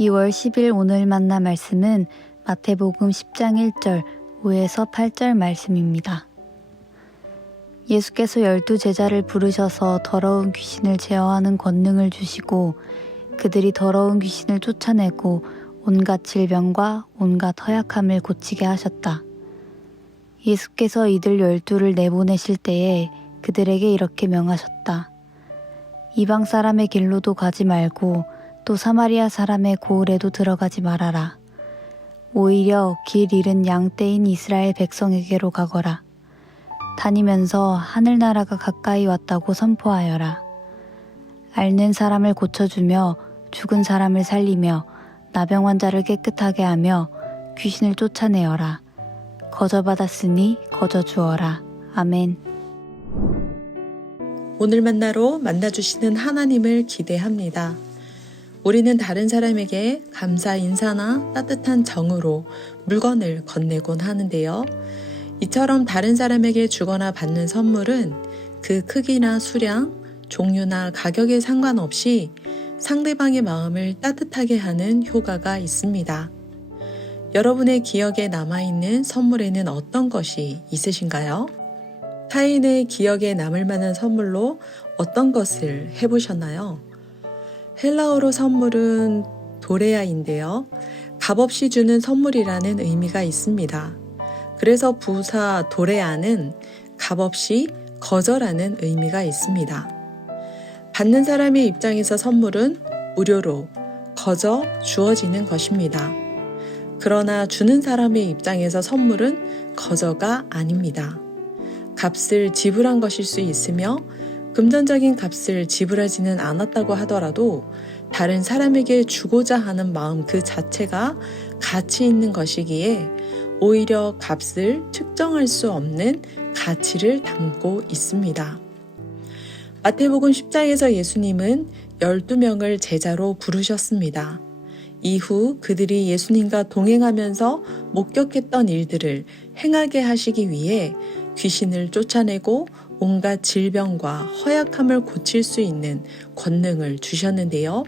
2월 10일 오늘 만난 말씀은 마태복음 10장 1절 5에서 8절 말씀입니다. 예수께서 12제자를 부르셔서 더러운 귀신을 제어하는 권능을 주시고 그들이 더러운 귀신을 쫓아내고 온갖 질병과 온갖 허약함을 고치게 하셨다. 예수께서 이들 12를 내보내실 때에 그들에게 이렇게 명하셨다. 이방 사람의 길로도 가지 말고 또 사마리아 사람의 고을에도 들어가지 말아라. 오히려 길 잃은 양떼인 이스라엘 백성에게로 가거라. 다니면서 하늘나라가 가까이 왔다고 선포하여라. 앓는 사람을 고쳐주며 죽은 사람을 살리며 나병 환자를 깨끗하게 하며 귀신을 쫓아내어라. 거저받았으니 거저주어라. 아멘. 오늘 만나로 만나주시는 하나님을 기대합니다. 우리는 다른 사람에게 감사 인사나 따뜻한 정으로 물건을 건네곤 하는데요. 이처럼 다른 사람에게 주거나 받는 선물은 그 크기나 수량, 종류나 가격에 상관없이 상대방의 마음을 따뜻하게 하는 효과가 있습니다. 여러분의 기억에 남아있는 선물에는 어떤 것이 있으신가요? 타인의 기억에 남을 만한 선물로 어떤 것을 해보셨나요? 헬라어로 선물은 도레아인데요. 값없이 주는 선물이라는 의미가 있습니다. 그래서 부사 도레아는 값없이 거저라는 의미가 있습니다. 받는 사람의 입장에서 선물은 무료로 거저 주어지는 것입니다. 그러나 주는 사람의 입장에서 선물은 거저가 아닙니다. 값을 지불한 것일 수 있으며 금전적인 값을 지불하지는 않았다고 하더라도 다른 사람에게 주고자 하는 마음 그 자체가 가치 있는 것이기에 오히려 값을 측정할 수 없는 가치를 담고 있습니다. 마태복음 10장에서 예수님은 12명을 제자로 부르셨습니다. 이후 그들이 예수님과 동행하면서 목격했던 일들을 행하게 하시기 위해 귀신을 쫓아내고 온갖 질병과 허약함을 고칠 수 있는 권능을 주셨는데요.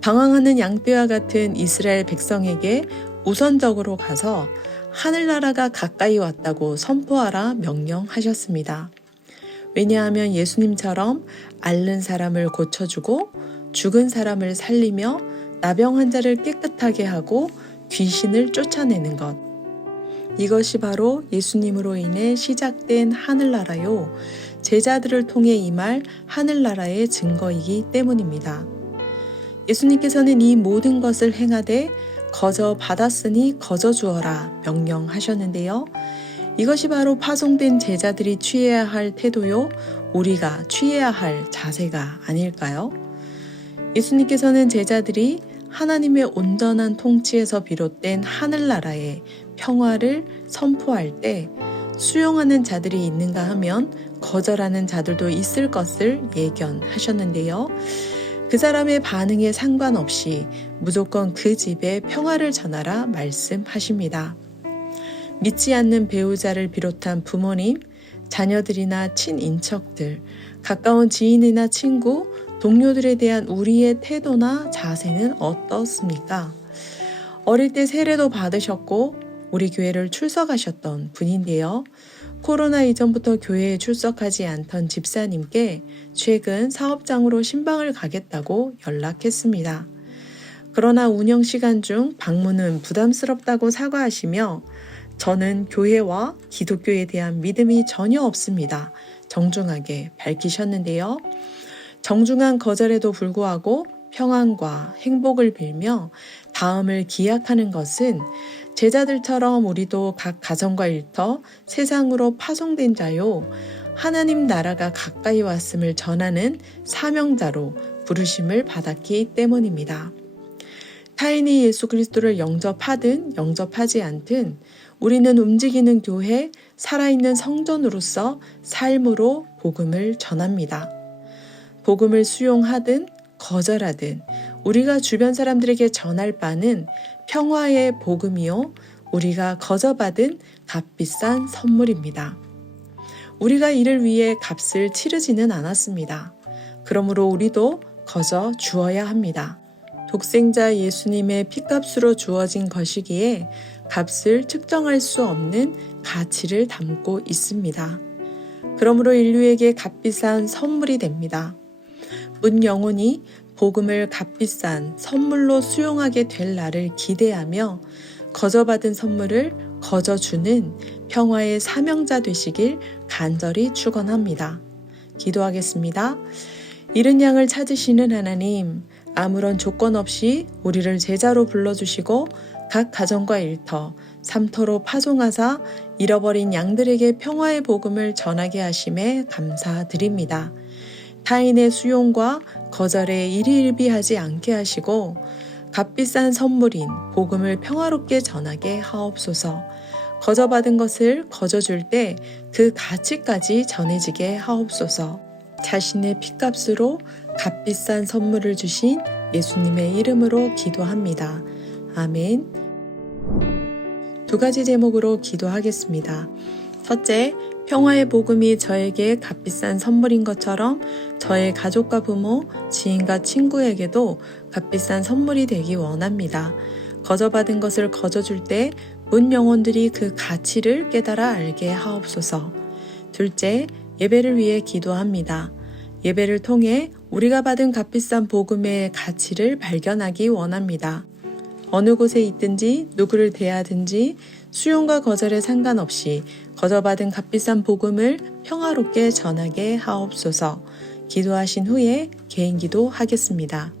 방황하는 양떼와 같은 이스라엘 백성에게 우선적으로 가서 하늘나라가 가까이 왔다고 선포하라 명령하셨습니다. 왜냐하면 예수님처럼 앓는 사람을 고쳐주고 죽은 사람을 살리며 나병 환자를 깨끗하게 하고 귀신을 쫓아내는 것. 이것이 바로 예수님으로 인해 시작된 하늘나라요, 제자들을 통해 임할 하늘나라의 증거이기 때문입니다. 예수님께서는 이 모든 것을 행하되 거저 받았으니 거저 주어라 명령하셨는데요. 이것이 바로 파송된 제자들이 취해야 할 태도요, 우리가 취해야 할 자세가 아닐까요? 예수님께서는 제자들이 하나님의 온전한 통치에서 비롯된 하늘나라의 평화를 선포할 때 수용하는 자들이 있는가 하면 거절하는 자들도 있을 것을 예견하셨는데요. 그 사람의 반응에 상관없이 무조건 그 집에 평화를 전하라 말씀하십니다. 믿지 않는 배우자를 비롯한 부모님, 자녀들이나 친인척들, 가까운 지인이나 친구, 동료들에 대한 우리의 태도나 자세는 어떻습니까? 어릴 때 세례도 받으셨고 우리 교회를 출석하셨던 분인데요. 코로나 이전부터 교회에 출석하지 않던 집사님께 최근 사업장으로 신방을 가겠다고 연락했습니다. 그러나 운영 시간 중 방문은 부담스럽다고 사과하시며 저는 교회와 기독교에 대한 믿음이 전혀 없습니다. 정중하게 밝히셨는데요. 정중한 거절에도 불구하고 평안과 행복을 빌며 다음을 기약하는 것은 제자들처럼 우리도 각 가정과 일터 세상으로 파송된 자요, 하나님 나라가 가까이 왔음을 전하는 사명자로 부르심을 받았기 때문입니다. 타인이 예수 그리스도를 영접하든 영접하지 않든 우리는 움직이는 교회, 살아있는 성전으로서 삶으로 복음을 전합니다. 복음을 수용하든 거절하든 우리가 주변 사람들에게 전할 바는 평화의 복음이요, 우리가 거저받은 값비싼 선물입니다. 우리가 이를 위해 값을 치르지는 않았습니다. 그러므로 우리도 거저 주어야 합니다. 독생자 예수님의 피값으로 주어진 것이기에 값을 측정할 수 없는 가치를 담고 있습니다. 그러므로 인류에게 값비싼 선물이 됩니다. 문 영혼이 복음을 값비싼 선물로 수용하게 될 날을 기대하며 거저받은 선물을 거저주는 평화의 사명자 되시길 간절히 축원합니다. 기도하겠습니다. 잃은 양을 찾으시는 하나님, 아무런 조건 없이 우리를 제자로 불러주시고 각 가정과 일터, 삼터로 파송하사 잃어버린 양들에게 평화의 복음을 전하게 하심에 감사드립니다. 타인의 수용과 거절에 일희일비하지 않게 하시고 값비싼 선물인 복음을 평화롭게 전하게 하옵소서. 거저받은 것을 거저줄 때 그 가치까지 전해지게 하옵소서. 자신의 피값으로 값비싼 선물을 주신 예수님의 이름으로 기도합니다. 아멘. 2가지 제목으로 기도하겠습니다. 첫째, 평화의 복음이 저에게 값비싼 선물인 것처럼 저의 가족과 부모, 지인과 친구에게도 값비싼 선물이 되기 원합니다. 거저받은 것을 거저줄 때 문 영혼들이 그 가치를 깨달아 알게 하옵소서. 둘째, 예배를 위해 기도합니다. 예배를 통해 우리가 받은 값비싼 복음의 가치를 발견하기 원합니다. 어느 곳에 있든지 누구를 대하든지 수용과 거절에 상관없이 거저받은 값비싼 복음을 평화롭게 전하게 하옵소서. 기도하신 후에 개인 기도 하겠습니다.